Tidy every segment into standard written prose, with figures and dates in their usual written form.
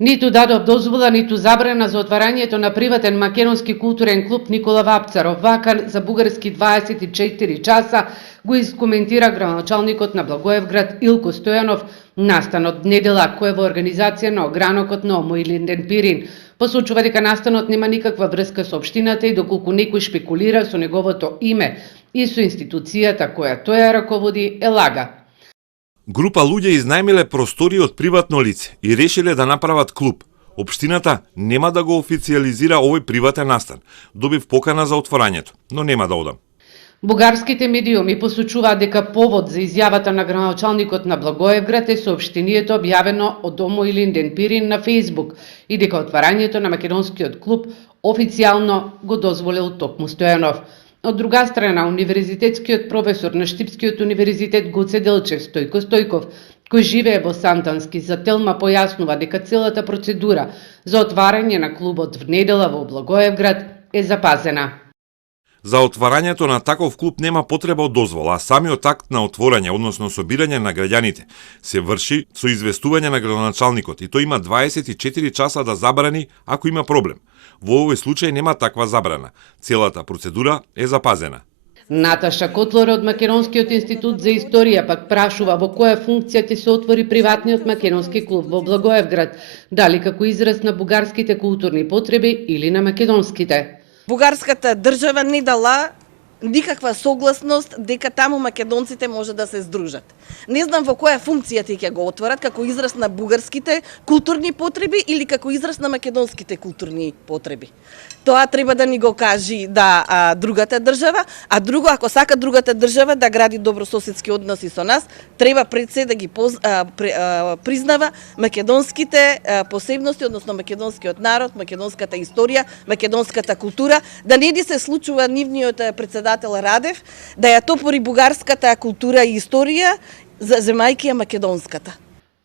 Ниту дадов дозвола, ниту забрана за отварањето на приватен македонски културен клуб Никола Вапцаров. Вака за бугарски 24 часа го искоментира градоначалникот на Благоевград Илко Стојанов настанот недела кој во организација на огранокот на Омо Илинден Пирин. Посочува дека настанот нема никаква врска со општината и доколку некој шпекулира со неговото име и со институцијата која тој ја раководи е лага. Група луѓе изнајмиле простори од приватно лице и решиле да направат клуб. Општината нема да го официализира овој приватен настан. Добив покана за отворањето, но нема да одам. Бугарските медиуми посочуваат дека повод за изјавата на градоначалникот на Благоевград е соопштението објавено од Омо Илинден Пирин на Facebook и дека отварањето на македонскиот клуб официјално го дозволил токму Стојанов. Од друга страна, универзитетскиот професор на Штипскиот универзитет Гоце Делчев Стојко Стојков, кој живее во Сантански, за Телма појаснува дека целата процедура за отварање на клубот в недела во Благоевград е запазена. За отварањето на таков клуб нема потреба од дозвола, а самиот акт на отворање, односно собирање на граѓаните, се врши со известување на градоначалникот и тој има 24 часа да забрани ако има проблем. Во овој случај нема таква забрана. Целата процедура е запазена. Наташа Котлор од Македонскиот институт за историја пак прашува во која функција ќе се отвори приватниот македонски клуб во Благоевград, дали како израз на бугарските културни потреби или на македонските. Бугарската држава не дала никаква согласност дека таму македонците може да се здружат. Не знам во која функција ќе го отворат, како израз на бугарските културни потреби или како израз на македонските културни потреби. Тоа треба да ни го кажи другата држава, а друго, ако сака другата држава да гради добрососедски односи со нас, треба пред се да ги признава македонските посебности, односно македонскиот народ, македонската историја, македонската култура, да не се случува нивниот председател Радев да ја топори бугарската култура и историја, земајќи ја македонската.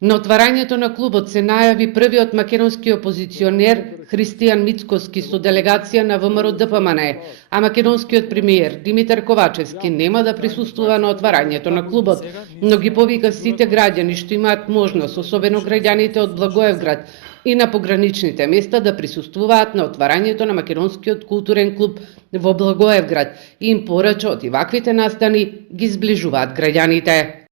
На отварањето на клубот се најави првиот македонски опозиционер Христијан Мицкоски со делегација на ВМРО ДПМНЕ, а македонскиот премиер Димитар Ковачевски нема да присуствува на отварањето на клубот, но ги повика сите граѓани што имаат можност, особено граѓаните од Благоевград и на пограничните места да присуствуваат на отварањето на македонскиот културен клуб во Благоевград и им порача од ваквите настани ги зближуваат граѓаните.